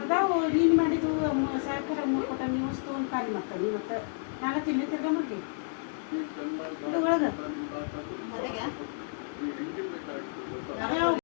ಅದಾವು ನೀನು ಮಾಡಿದ್ದು ಸಹಕಾರ ಕೊಟ್ಟ ನೀವು ವಸ್ತು ಒಂದು ಖಾಲಿ ಮಾಡ್ತಾರೆ ಮತ್ತು ನಾಳೆ ತಿನ್ನಿ ತಿರ್ಗ ಮಾಡಿ ಒಳಗೆ